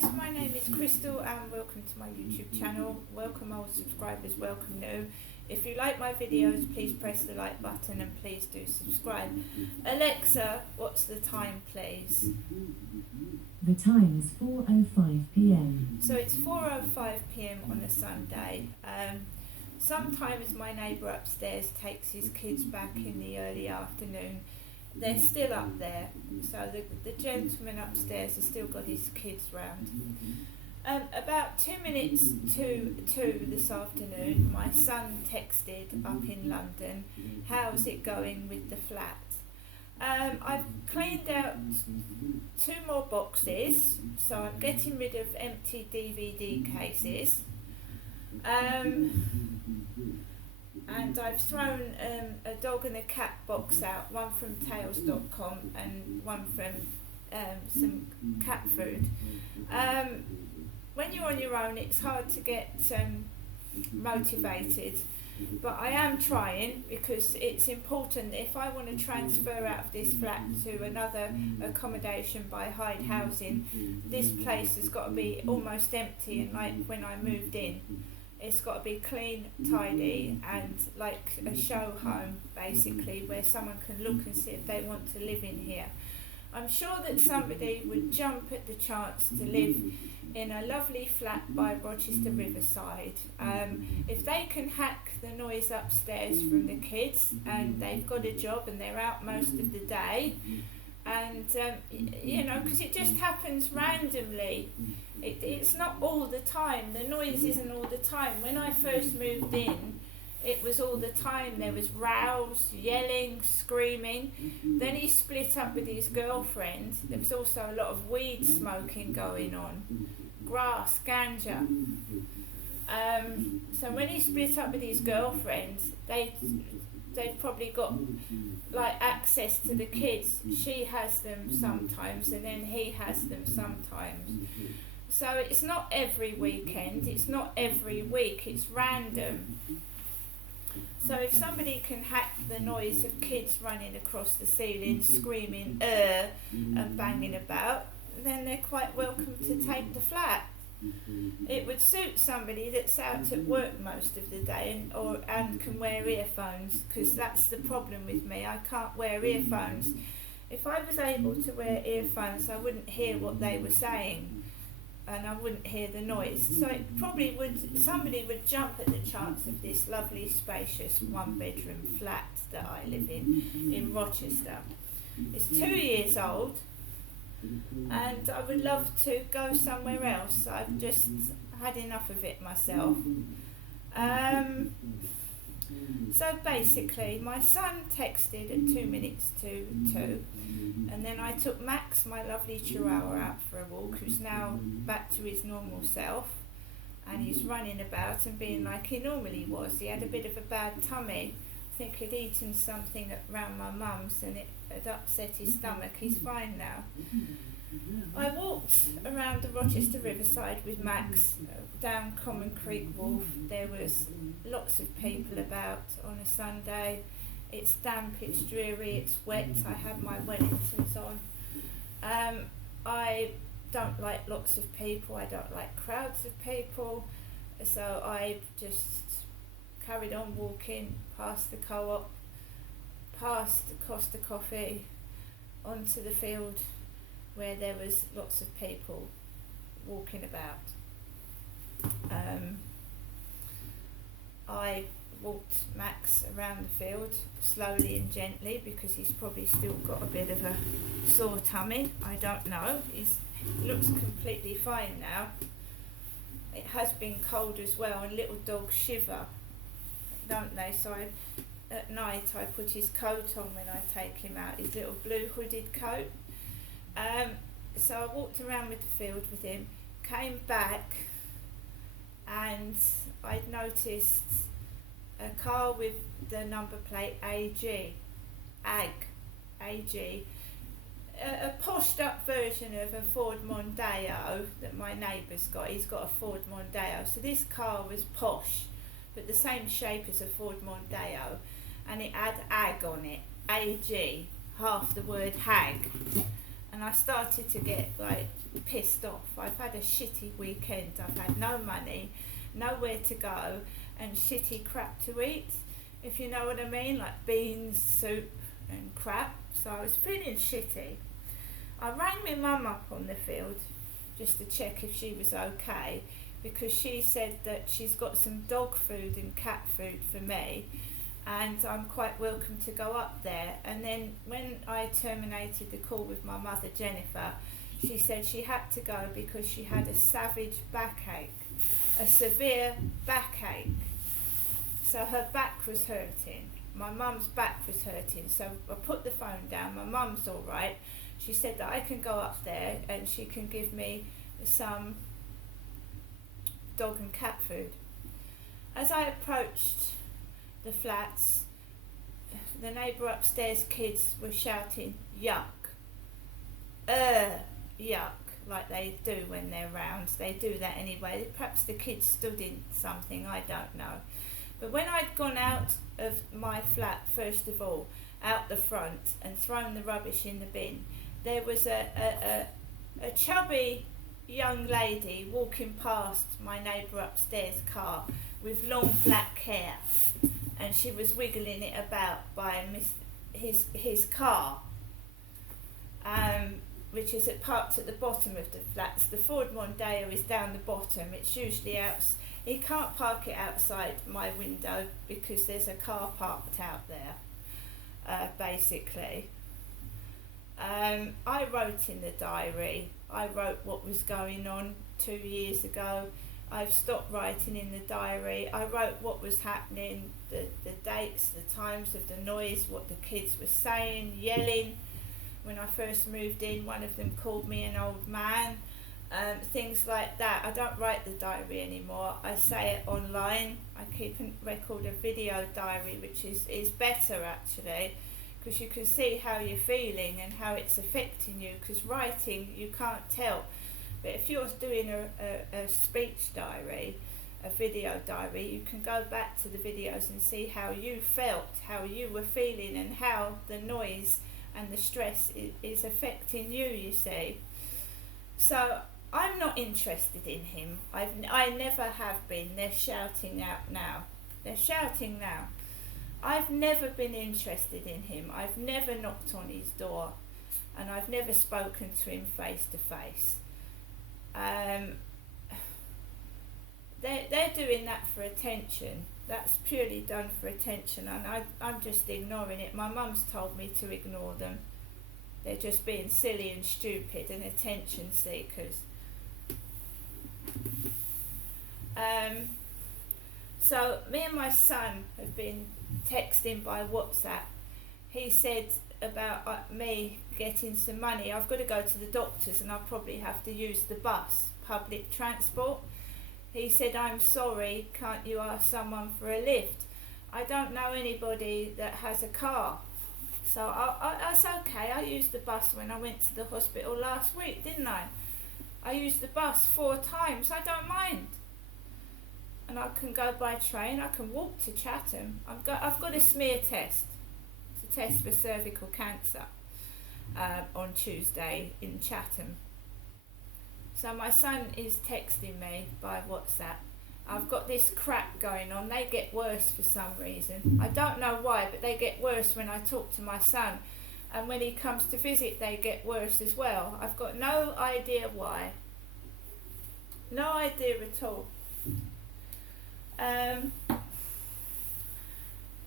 guys, my name is Crystal and welcome to my YouTube channel. Welcome old subscribers, welcome new. If you like my videos, please press the like button and please do subscribe. Alexa, what's the time please? The time is 4:05 p.m. So it's 4:05 p.m. on a Sunday. Sometimes my neighbour upstairs takes his kids back in the early afternoon. They're still up there, so the gentleman upstairs has still got his kids round. About 2 minutes to 2 this afternoon, my son texted up in London, how's it going with the flat? I've cleaned out 2 more boxes, so I'm getting rid of empty DVD cases. And I've thrown a dog and a cat box out, one from tails.com and one from some cat food. When you're on your own, it's hard to get motivated, but I am trying because it's important. If I want to transfer out of this flat to another accommodation by Hyde Housing, this place has got to be almost empty, and like when I moved in, it's got to be clean, tidy, and like a show home, basically, where someone can look and see if they want to live in here. I'm sure that somebody would jump at the chance to live in a lovely flat by Rochester Riverside. If they can hack the noise upstairs from the kids, and they've got a job and they're out most of the day, and you know, because it just happens randomly. It's not all the time. The noise isn't all the time. When I first moved in, it was all the time. There was rows, yelling, screaming. Then he split up with his girlfriend. There was also a lot of weed smoking going on, grass, ganja. So when he split up with his girlfriend, they've probably got like access to the kids. She has them sometimes, and then he has them sometimes. So it's not every weekend, it's not every week, it's random. So if somebody can hack the noise of kids running across the ceiling, screaming, and banging about, then they're quite welcome to take the flat. It would suit somebody that's out at work most of the day and can wear earphones, because that's the problem with me. I can't wear earphones. If I was able to wear earphones, I wouldn't hear what they were saying, and I wouldn't hear the noise. So it probably somebody would jump at the chance of this lovely, spacious, 1-bedroom flat that I live in Rochester. It's 2 years old, and I would love to go somewhere else. I've just had enough of it myself. So basically, my son texted at 2 minutes to 2, and then I took Max, my lovely Chihuahua, out for a walk, who's now back to his normal self, and he's running about and being like he normally was. He had a bit of a bad tummy. I think he'd eaten something around my mum's and it had upset his stomach. He's fine now. I walked around the Rochester Riverside with Max, down Common Creek Wharf. There was lots of people about on a Sunday. It's damp, it's dreary, it's wet. I had my Wellingtons on. I don't like lots of people, I don't like crowds of people, so I just carried on walking past the Co-op, past Costa Coffee, onto the field where there was lots of people walking about. I walked Max around the field slowly and gently because he's probably still got a bit of a sore tummy. I don't know. He looks completely fine now. It has been cold as well, and little dogs shiver, don't they? So at night I put his coat on when I take him out, his little blue hooded coat. So I walked around with the field with him, came back, and I'd noticed a car with the number plate AG, a poshed up version of a Ford Mondeo that my neighbour's got. He's got a Ford Mondeo, so this car was posh, but the same shape as a Ford Mondeo, and it had AG on it, AG, half the word hag. and I started to get like pissed off. I've had a shitty weekend. I've had no money, nowhere to go, and shitty crap to eat, if you know what I mean, like beans, soup and crap. So I was feeling shitty. I rang my mum up on the field just to check if she was okay, because she said that she's got some dog food and cat food for me, and I'm quite welcome to go up there. And then when I terminated the call with my mother Jennifer, she said she had to go because she had a savage backache, a severe backache. So her back was hurting. My mum's back was hurting. So I put the phone down. My mum's all right. She said that I can go up there and she can give me some dog and cat food. As I approached the flats, the neighbour upstairs kids were shouting, yuck, yuck, like they do when they're round. They do that anyway. Perhaps the kids stood in something, I don't know. But when I'd gone out of my flat, first of all, out the front, and thrown the rubbish in the bin, there was a chubby young lady walking past my neighbour upstairs car with long black hair, and she was wiggling it about by his car, which is parked at the bottom of the flats. The Ford Mondeo is down the bottom. It's usually out. He can't park it outside my window because there's a car parked out there, basically. I wrote in the diary. I wrote what was going on 2 years ago. I've stopped writing in the diary. I wrote what was happening, the dates, the times of the noise, what the kids were saying, yelling. When I first moved in, one of them called me an old man, things like that. I don't write the diary anymore. I say it online. I keep a record of video diary, which is better actually, because you can see how you're feeling and how it's affecting you, because writing you can't tell. But if you're doing a speech diary, a video diary, you can go back to the videos and see how you felt, how you were feeling, and how the noise and the stress is affecting you, you see. So I'm not interested in him. I never have been. They're shouting out now. They're shouting now. I've never been interested in him. I've never knocked on his door, and I've never spoken to him face to face. They're doing that for attention. That's purely done for attention, and I'm just ignoring it. My mum's told me to ignore them. They're just being silly and stupid and attention seekers. So me and my son have been texting by WhatsApp. He said about me getting some money. I've got to go to the doctors and I'll probably have to use the bus, public transport. He said, I'm sorry, can't you ask someone for a lift? I don't know anybody that has a car. So that's okay. I used the bus when I went to the hospital last week, didn't I? I used the bus 4 times. I don't mind. And I can go by train. I can walk to Chatham. I've got a smear test to test for cervical cancer on Tuesday in Chatham. So my son is texting me by WhatsApp. I've got this crap going on. They get worse for some reason. I don't know why, but they get worse when I talk to my son. And when he comes to visit, they get worse as well. I've got no idea why. No idea at all.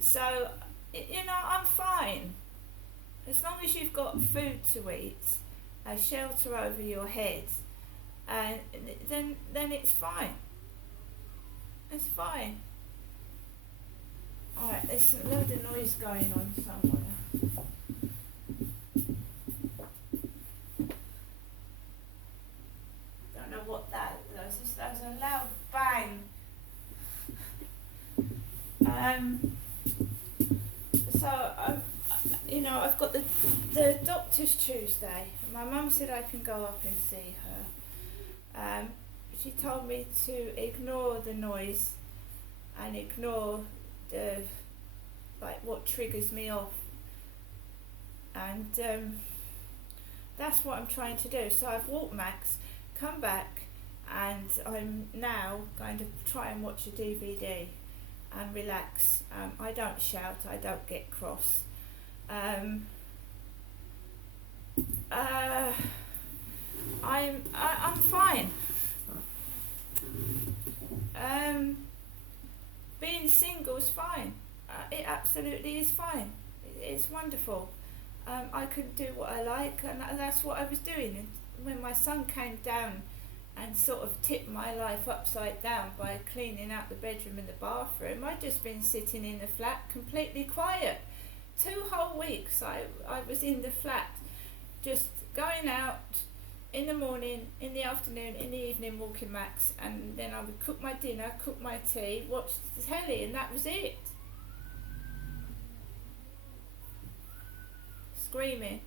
So, I'm fine. As long as you've got food to eat, a shelter over your head, and then it's fine. It's fine. Alright, there's a load of noise going on somewhere. Don't know what that was. That was a loud bang. I've got the doctor's Tuesday. My mum said I can go up and see her. She told me to ignore the noise and ignore what triggers me off. And that's what I'm trying to do. So I've walked Max, come back, and I'm now going to try and watch a DVD and relax. I don't shout, I don't get cross. I'm fine. Being single is fine. It absolutely is fine. It's wonderful. I can do what I like, and that's what I was doing. And when my son came down and sort of tipped my life upside down by cleaning out the bedroom and the bathroom, I'd just been sitting in the flat completely quiet. 2 whole weeks I was in the flat, just going out in the morning, in the afternoon, in the evening, walking Max, and then I would cook my dinner, cook my tea, watch the telly, and that was it. Screaming.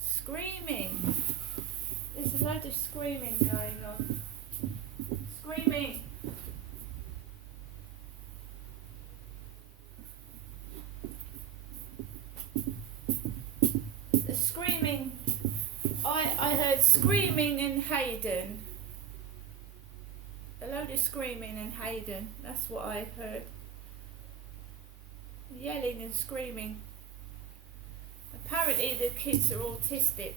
Screaming. There's a load of screaming going on. Screaming. The screaming. I heard screaming in Hayden. A load of screaming in Hayden. That's what I heard. Yelling and screaming. Apparently the kids are autistic,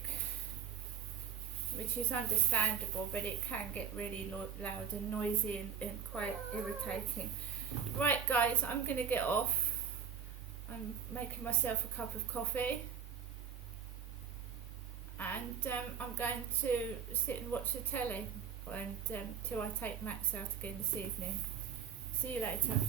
which is understandable, but it can get really loud and noisy and quite irritating. Right guys, I'm going to get off. I'm making myself a cup of coffee, and I'm going to sit and watch the telly till I take Max out again this evening. See you later.